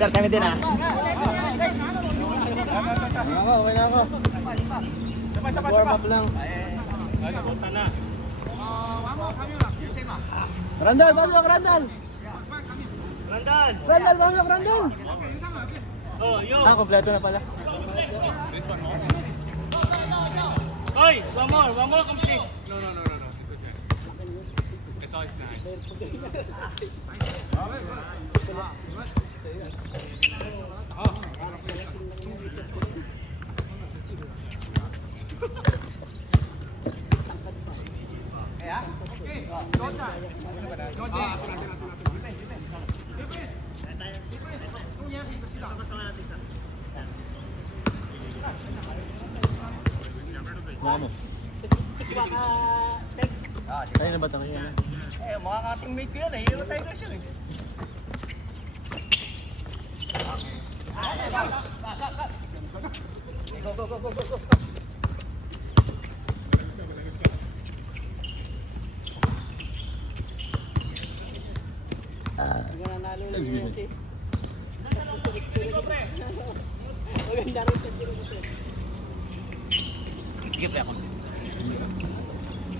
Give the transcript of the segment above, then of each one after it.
Sir, kami din ah. Okay na ako. Warm up lang. Randall, pasok Randall! Randall, pasok Randall! Ah, kompleto na pala. Oy, one more complete. No. It's all nice. Ano? Tayo na ba tayo yan? Mga ka-teammate ko yan eh. Hero Tigers yan eh. Go. Let's go.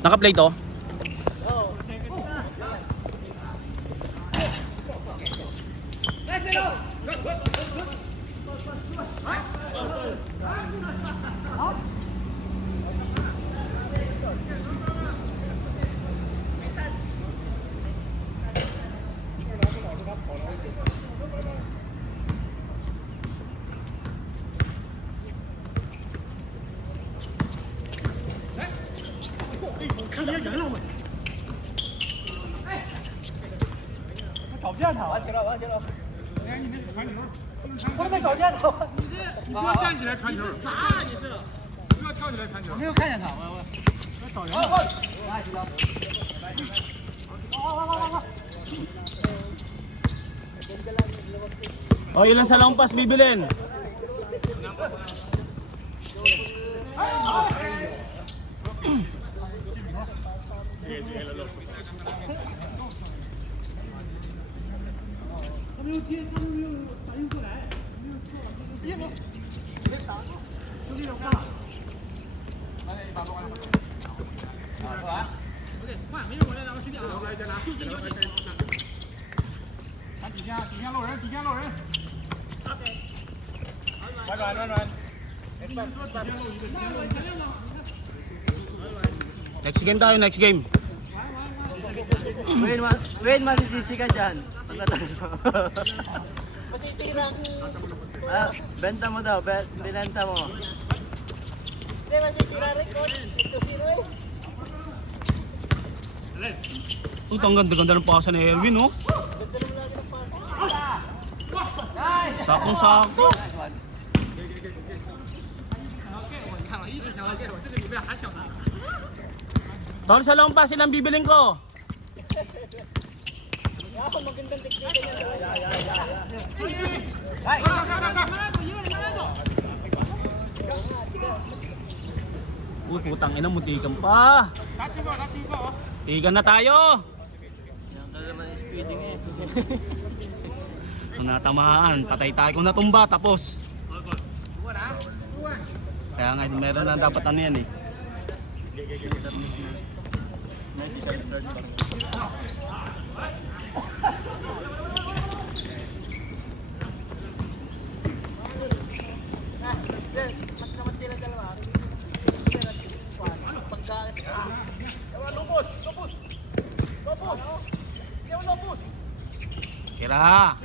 Naka-play to?你不要站起来传球，不要跳起来传球。没有看见他，我找人。O, ilan sa long pass bibilin? Next game tayo, next game. Win, masisisi ka dyan. Masisira ang... Benta mo daw, binenta mo. Hindi, masisira rin ko. 2-0 eh. Ang ganda-ganda ng pasa ni Erwin, no? Ganda naman lagi ng pasa. Sakong-sako. Tol, sa long pass, ilang bibiling ko? Ako, magandang technique yan. Uy, putang ina, mutikan pa. Tigan na tayo. Yan ka naman speeding eh. Kung natamaan, patay tayo. Kung natumba, tapos. Kaya nga, meron na dapat ano yan eh. Mas sila dalawa. Pagka... Kira.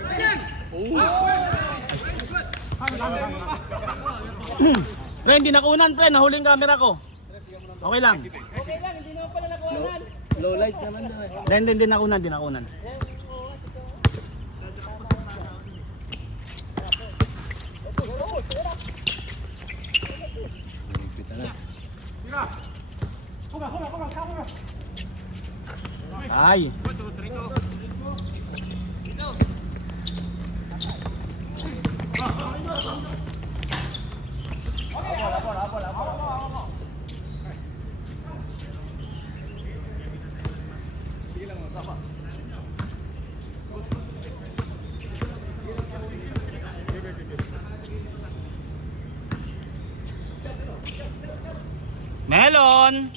Pre, hindi nakunan pre, nahuling camera ko. Okay lang. Okay lang, hindi naman pala nakuhanan. Low lights naman daw eh. Hindi nakunan, hindi nakunan. Ay. Melon!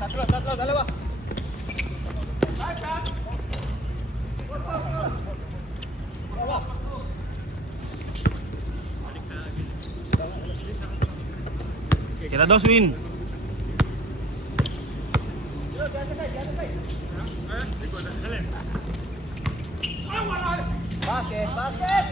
Tatlo, dalawa. Tira dos, win. Basket!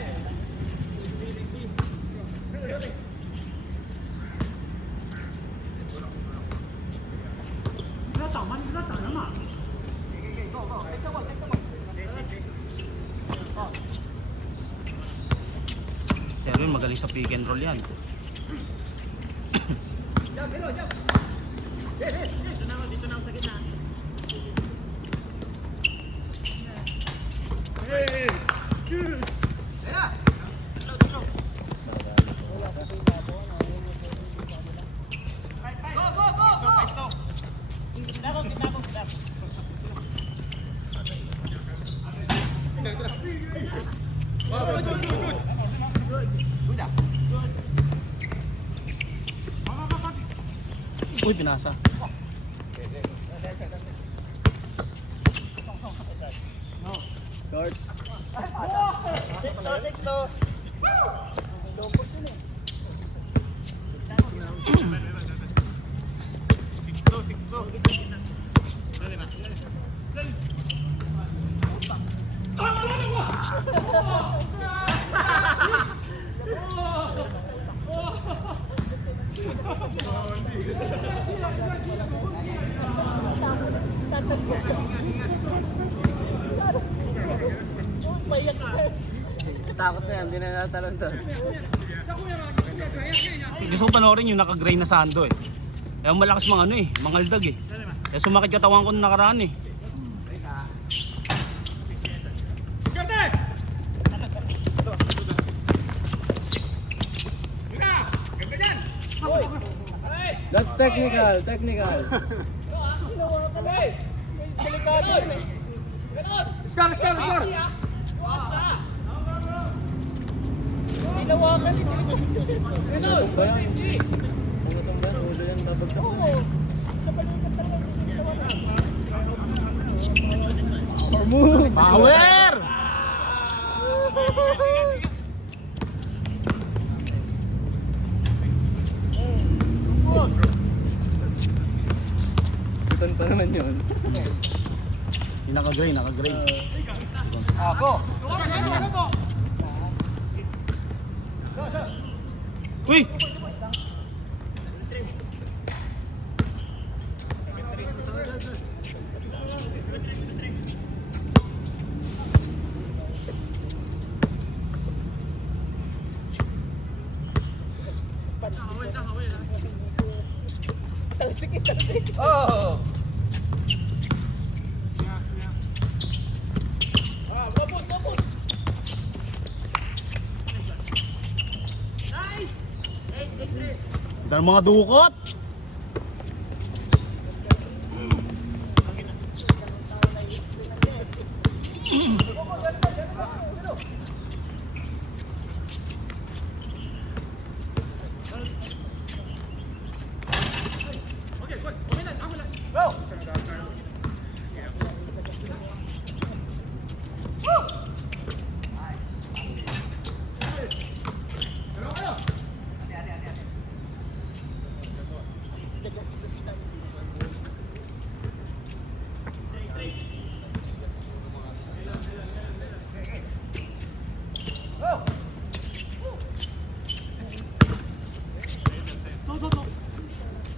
Si Erwin magaling sa pick and roll yan. Uy, pinasa. Short. 6-2. Takot na yan, hindi na natalon to. Gusto ko panoorin yung naka-gray na sando eh. Yung malakas mga ano eh, mangaldag eh. Kaya sumakit katawan ko nung nakaraan eh. That's technical. Delikado yun eh. Score! Tinawakan eh. Ganon. Ba yan? Pungutong ba? Ulo yan babagsak. Oo. Sa balikat talaga tinawakan. Or move! Power! Buton pa naman yun. Yung naka-gray. Ako! Uy! Talsik. Oh! Bobot. Dahil mga dukot.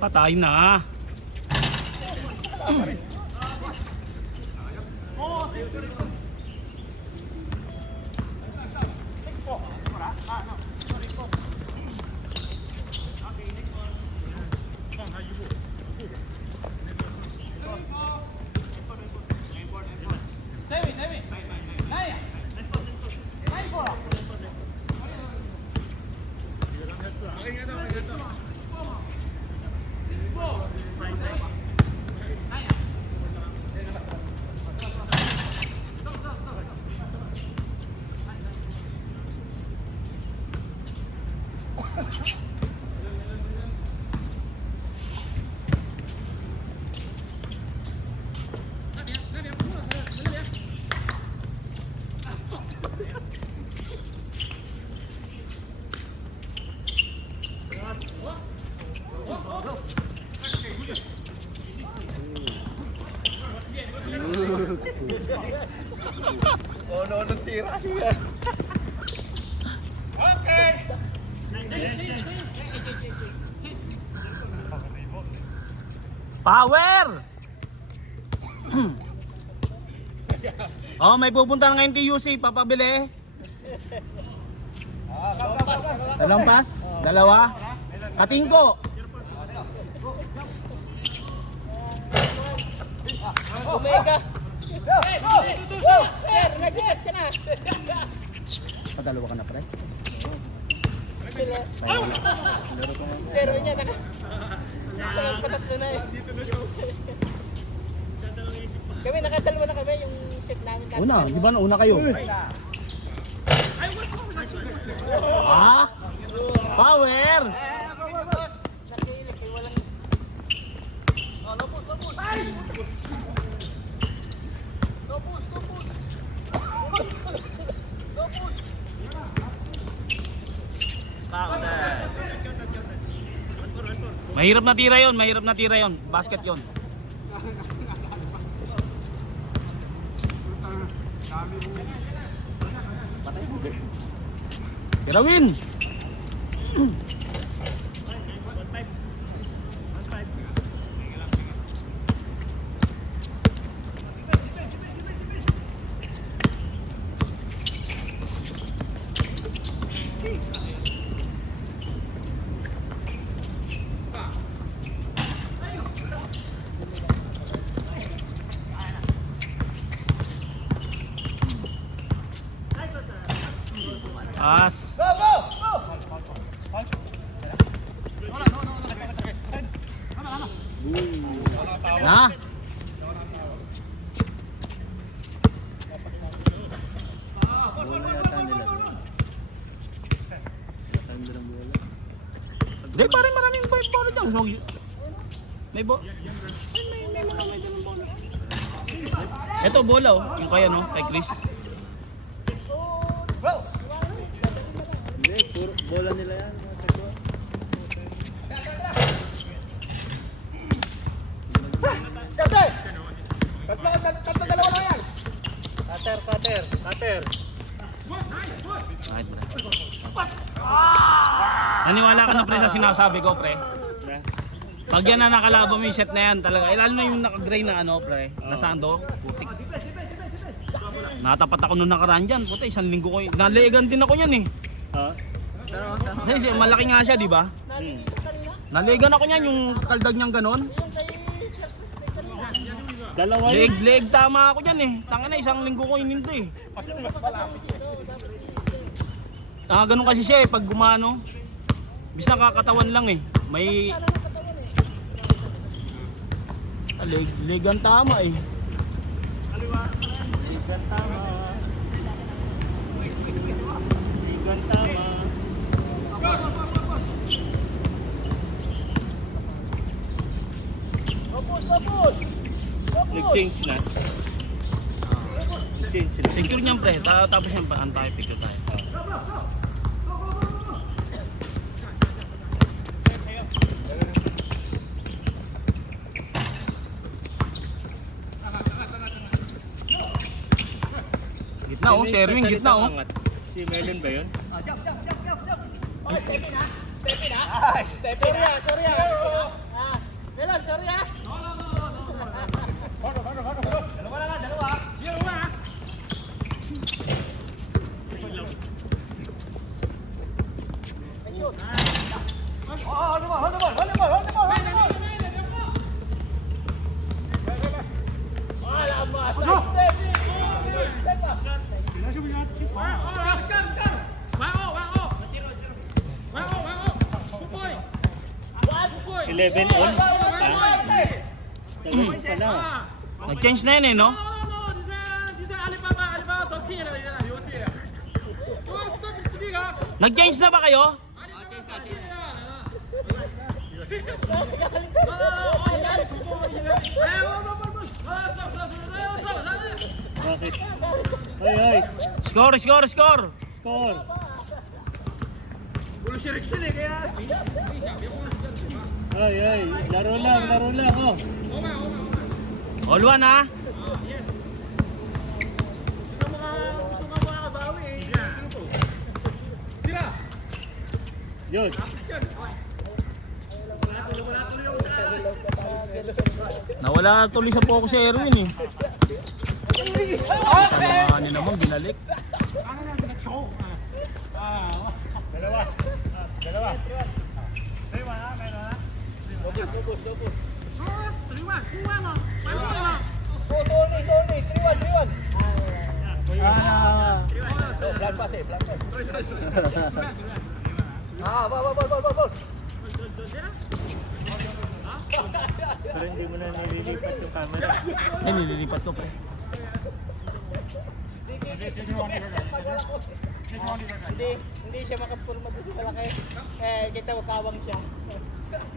Patay na. Ono ng tira siya. Power! Oh, may pupunta ngayon TUC, papabili. Dalawang pass? Dalawa? Katingko! Omega. Sir, nag-get ka na. Padalawa ka na, pre. Zero niya na. Patatlo na eh. Kami nakadalawa na kami yung shift namin. Una, di ba una kayo? Ah! Power! Nakilig eh, walang... Mahirap na tira yon, mahirap na tira yon. Basket yon. Tirawin! As. Na. Hindi pa rin maraming bola dyan. So, may bola. May bola dyan. Ito bola oh. Yung kaya no, kay Chris. Hindi, puro bola nila yan. Tatlo dalawa na yan. Cutter. Right, pre. Naniwala ka na pre sa sinasabi ko pre. Pag yan na nakalaban mo yung set na yan talaga. Lalo na yung naka-gray na ano pre. Na sando. Putik. Natapat ako nung nakaraan dyan. Puta, isang linggo ko. Naligan din ako yan eh. Ha? Kasi malaki nga siya, di ba? Nalilito kanina. Naligan ako niyan yung kaldag niyang ganon. Yung kay Sir Chris na kanina. Dalawa yun. Leg tama ako dyan eh. Tanga na isang linggo ko ininto eh. Ah, ganun kasi siya eh pag gumano. Bis nakakatawan lang eh. May legan tama eh. Sigan tama. Sigan tama. Nag-change na. Nag-change sila. Picture niyan pre. Tapos yan pa tayo picture tayo. Gitna oh, sharing gitna oh. Si Melon ba yun? Sorry ah. Hello, sorry ah. Eleven on. Tagal pala. Nag-change na yun eh no? Nag-change na ba kayo? Bakit? Hoy, hoy. Score, score, score! Score. Hoy, hoy. Laro lang, oh. All one ha? Yun. Nawala na tuloy sa focus si Erwin eh. Tama niya naman, binalik. Dalawa. Dalawa. Pero hindi mo na nililipat yung camera. Eh, nililipat ko pa eh. Hindi siya makapulma doon sa malaki. Eh, kita makawang siya.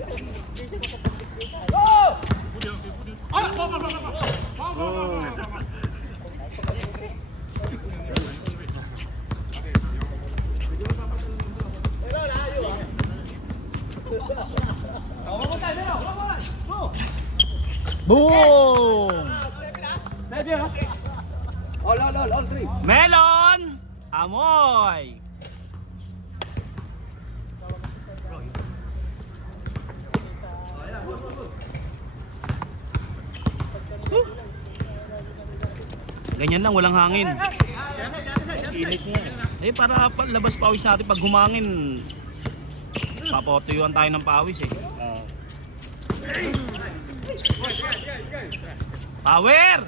Hindi siya makapagdikdikan. Oh! Pero layo ah. Boom! All three. Melon! Amoy! Ganyan lang, walang hangin. Init niya. Eh, para labas pawis natin pag humangin. Papatuyuan tayo ng pawis eh. Power!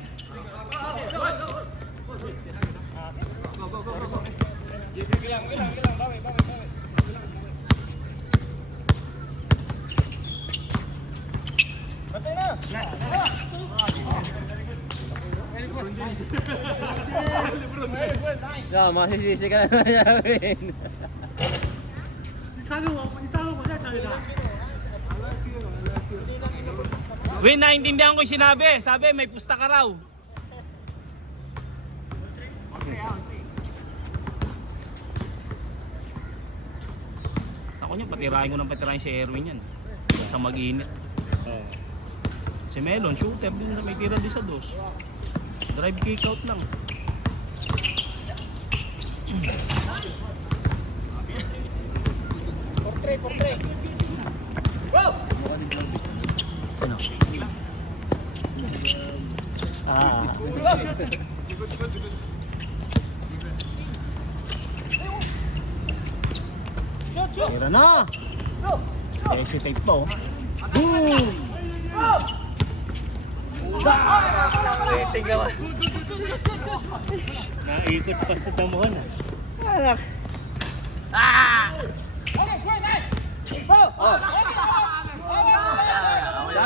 Ya, masisisi ka na namin. Win, naintindihan ko yung sinabi. Sabi, may pusta ka raw. Ako niya, patirahin ko ng patirahin si Erwin yan. Sa mag-init. Si Melon, shooter din, may tira din sa dos. Drive kick out lang. Portray. Sino? Tira na! Hesitate pa oh. Boom! Naikot pa sa damuhan.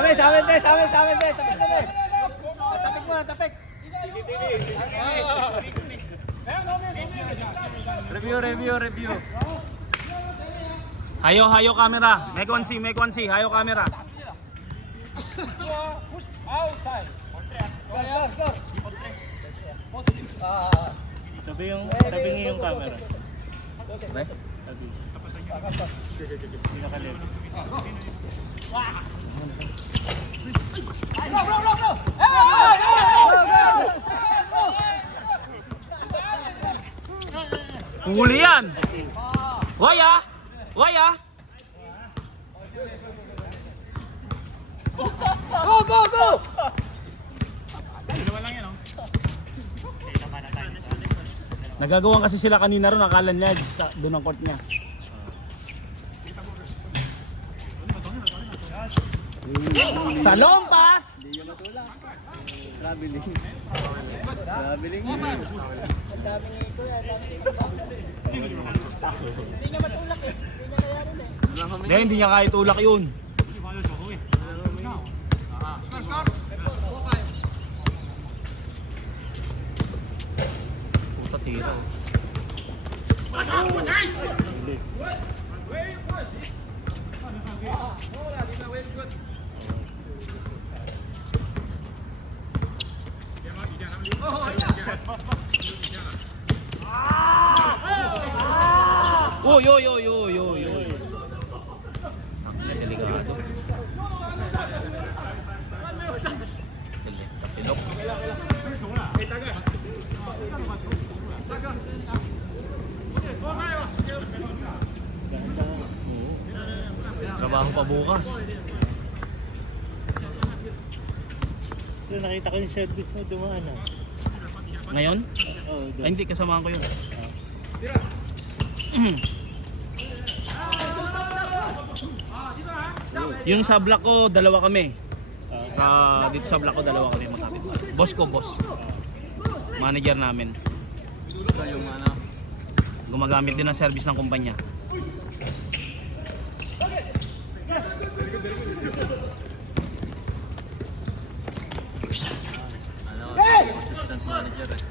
Sa amin, te. Tapik na, te. Tapik mo na, tapik. Review. Hayo camera. Make one see. Hayo camera. Tabi niya yung camera. Tabi. Pinakalit. Huli yan! Waya! Go! Nagagawan kasi sila kanina ron, akala niya doon ang court niya. Sa long pass! Traveling. Ang dami niya ito. Hindi niya matulak eh. Hindi niya kayanin eh. Hindi niya kaya tulak yun. Puta tira. Hindi. Uy, uy, uy, uy, uy, uy. Takla, delikado. Tapilok. Oo. Trabaho pa bukas. So, nakita ko yung service mo dumaan ah. Ngayon? Oo, Ay, hindi, kasamahan ko yun. Yung sa block ko, dalawa kami. Dito sa block ko, dalawa kami magkapit. Boss ko, boss. Manager namin. Yung ano. Gumagamit din ng service ng kumpanya. Assistant manager eh.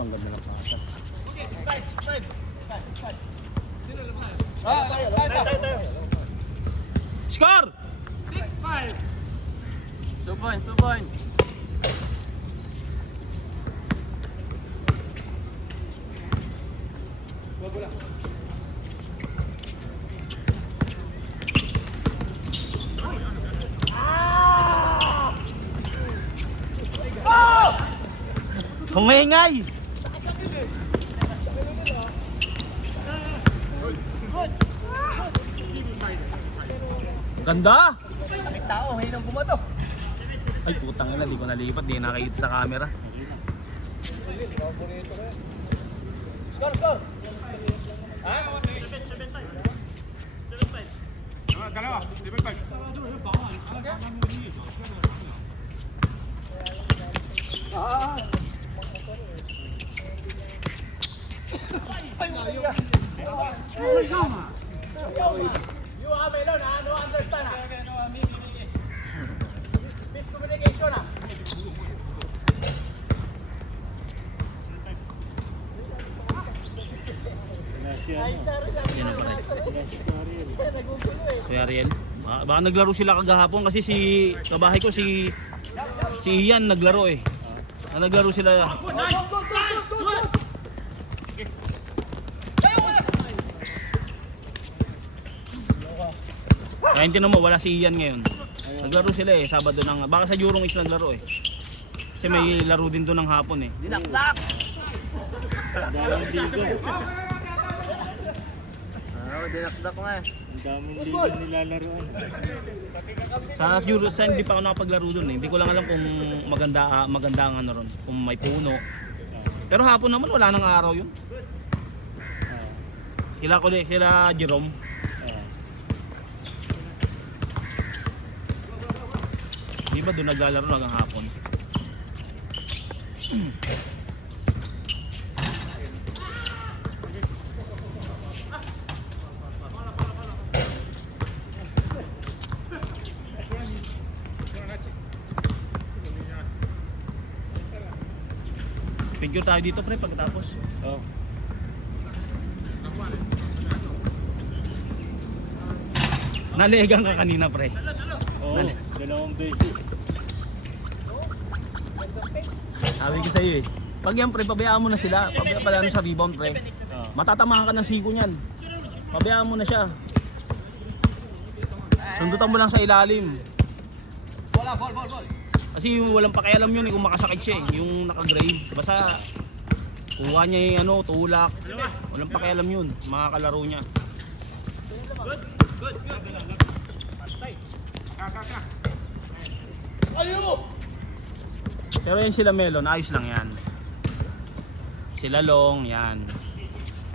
Ang ganda ng pasa. Score! 2 points, 2 points. Humingay! Ganda! Takit tao, hinang bumato. Ay putang ina, di ko nalipat, di nakita sa camera. Score, score. Dalawa, 7-5. You have alone, no understand. Miscommunication. Yan ang pala. Nagugulo eh. Kuya Ariel, baka naglaro sila kagahapon kasi si kabahay ko si Ian naglaro eh. Naglaro sila. Kaya hindi naman wala si Ian ngayon. Naglaro sila eh, Sabado ng baka sa Jurong is naglaro eh. Kasi may laro din doon ng hapon eh. Dinakdak. Daming liga. Dinakdak nga eh. Ang daming liga nilalaroan. Sa Jurong sa hindi pa ako nakapaglaro doon eh. Hindi ko lang alam kung maganda ang ano ron, kung may puno. Pero hapon naman wala nang araw yun. Sila Jerome. Di ba doon naglalaro hanggang hapon? Picture tayo dito pre pagkatapos. Oh. Naligang ka kanina pre. Oo, dalawang beses. Sabi ko sa iyo eh. Pag yan pre, pabayaan mo na sila. Pabayaan pala sa rebound pre. Matatamaan ka ng siko niyan. Pabayaan mo na siya. Sundutan mo lang sa ilalim. Bola, ball. Kasi walang pakialam yun eh kung makasakit siya eh. Yung naka-gray. Basta kuha niya yung tulak. Walang pakialam yun. Mga kalaro niya. Pero yan sila Melon, ayos lang yan. Sila Long, yan.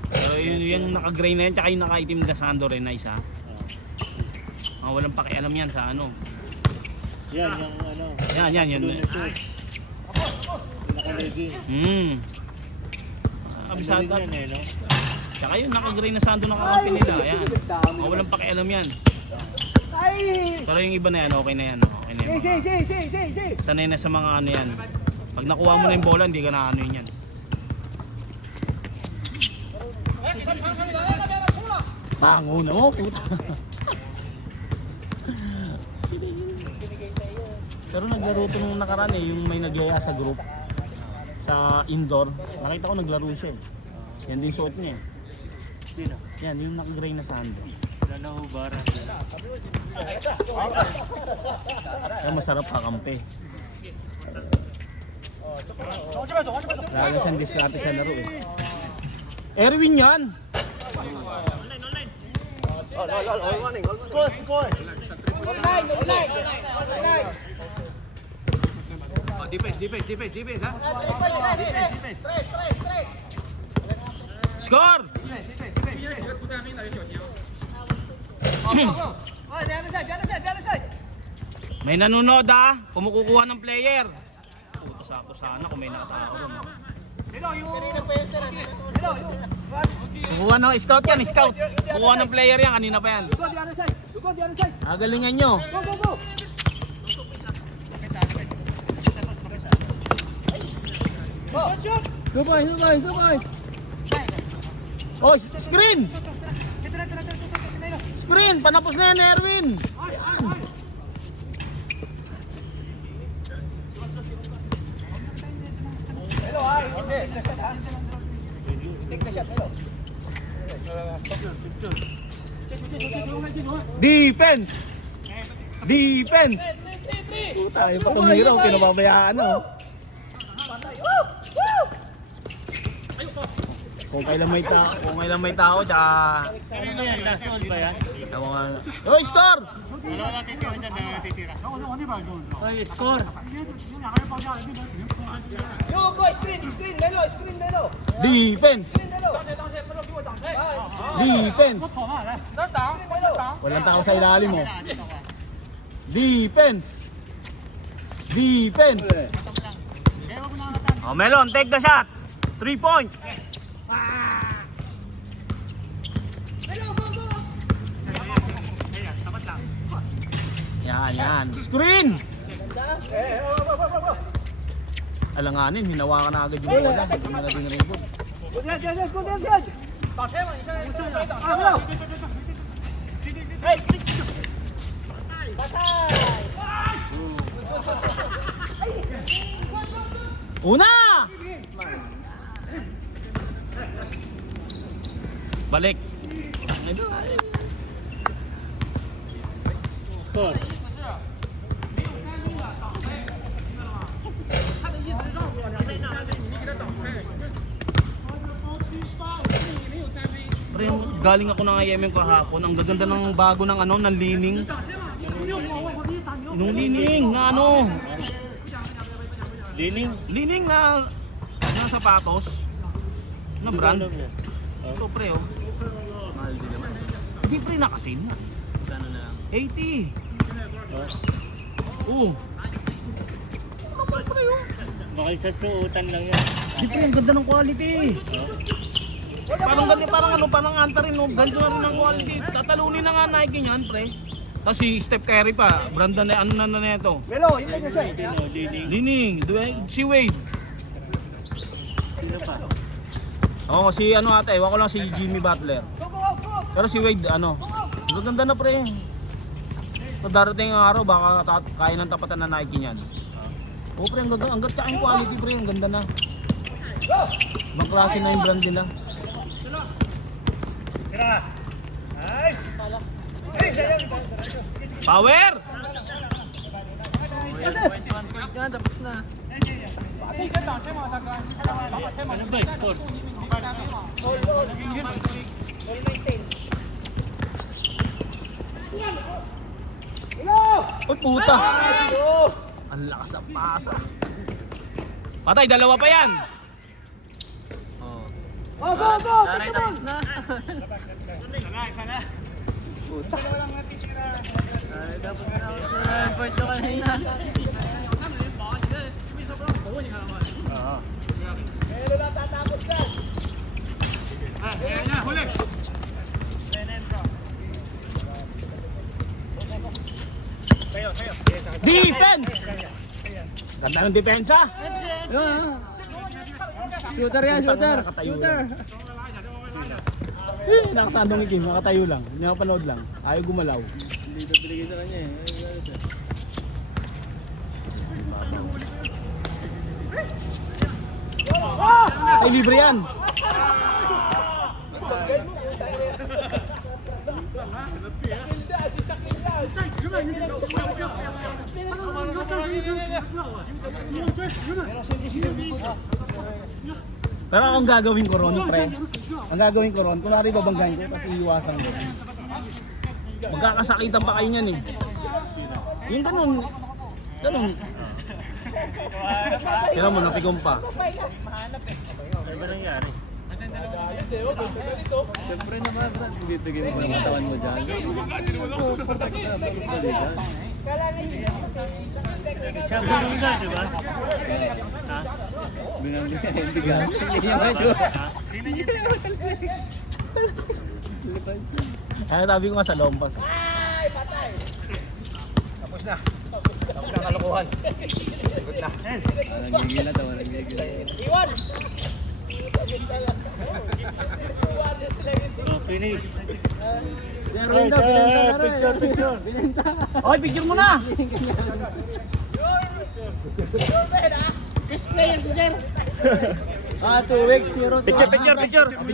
Pero yung naka-gray na yan, tsaka yung naka-itim na Sando rin na isa. Mga walang pakialam yan sa ano. Yan, yung ano. Yan, yun. Naka-ready. Abisado. Yan eh, no? Tsaka yung naka-gray na Sando ng kakampi nila, yan. Mga walang pakialam yan. Pero yung iba na yan, okay na yan. Okay na yan. Sanay na sa mga ano yan. Pag nakuha mo na yung bola, hindi ka na ano yun yan. Bango na mo, puta. Pero naglaro to nung nakaraan eh, yung may nagyaya sa group. Sa indoor. Nakita ko naglaro siya eh. Yan din suot niya eh. Sino? Yan, yung naka-gray na sando. Wala na hubaran. Kaya masarap kakampi. Lalo siyang diskarte sa laro eh. Erwin yan! Score, score. Online. Defense, ha? Tres. Score! Oh, diyan side. May nanonood ah, kumukuha ng player. Puto sakto sana kung may nakatao ron. Kanina pa yan, sir. Kukuha ng scout yan, scout. Kukuha ng player yan, kanina pa yan. Go, the other side. Agalingan nyo. Go. Subay. Oh, screen! Screen! Panapos na yan, Erwin! Ayan. Hello, ha? Take the shot, ha? Take the shot, hello. Defense! Puta, yung patumiro, pinababayaan oh. Kung kailan may tao, tsaka... Ano yan? Last one ba yan? Oh, score! Oy, score! Go, screen, Melo. Defense! Walang tao sa ilalim mo. Defense! Oh, Melon, take the shot. 3 point. Yan. Screen! Alanganin, hinawakan na agad yung bola. Hindi na naging rebound. Go, Diaz. Melo. Una! Balik. Score! Pre, galing ako ng IMM kahapon. Ang gaganda ng bago ng ng lining. Yung lining na lining na sapatos na brand. Ito pre oh. Mahal din naman. Hindi pre nakasin na. Kano na lang? 80. Oo. Kapal pre oh. Baka sa suotan lang yan. Hindi pre, ang ganda ng quality. Parang antarin no. Ganda na rin ng quality. Tatalunin na nga Nike niyan pre. Tapos si Steph Curry pa, Brandon na ito. Melo, yun lang siya. Sino? Lining. Lining, si Wade. Sino pa? Oo, si ate, ewan ko lang si Jimmy Butler. Go. Pero si Wade, maganda na pre. Pag darating ang araw, baka kaya ng tapatan na Nike niyan. Oo pre, ang ganda yung quality pre, ang ganda na. Ibang klase na yung brand nila. Power! Tapos na. Ano ba score? All maintain. Uy puta! Ang lakas ng pasa. Patay, dalawa pa yan! Go. Taray, tapos na. Point ko kanina. Pero natatapos ka. Defense! Ganda ng depensa! Shooter yan, shooter! Shooter! Nakasandong ni Kim, nakatayo lang. Nakapanood lang. Ayaw gumalaw. Dito binigay sa kanya eh. Ay, libre yan. Pero ang gagawin ko ron, pre. Ang gagawin ko ron, kunwari babanggain ko kasi iiwasan ko. Magkakasakitan pa kayo niyan eh. Yung ganun. Ganun. Kaya mo, napikong pa. Ano ba nangyari? Siyempre naman, bibigay mo ng katawan mo dyan. Siya ba nung nga, di ba? Ha? Binangga, hindi ka. Hindi niya medyo. Kaya sabi ko nga sa lompas. Tapos na. Tapos na kalokohan. Good na. Walang gigil na to, walang gigil. Iwan! Oh, finish. Picture, picture. Okay, picture mo na! Display yan si sir. 2 weeks, 0 to. Picture, picture, picture.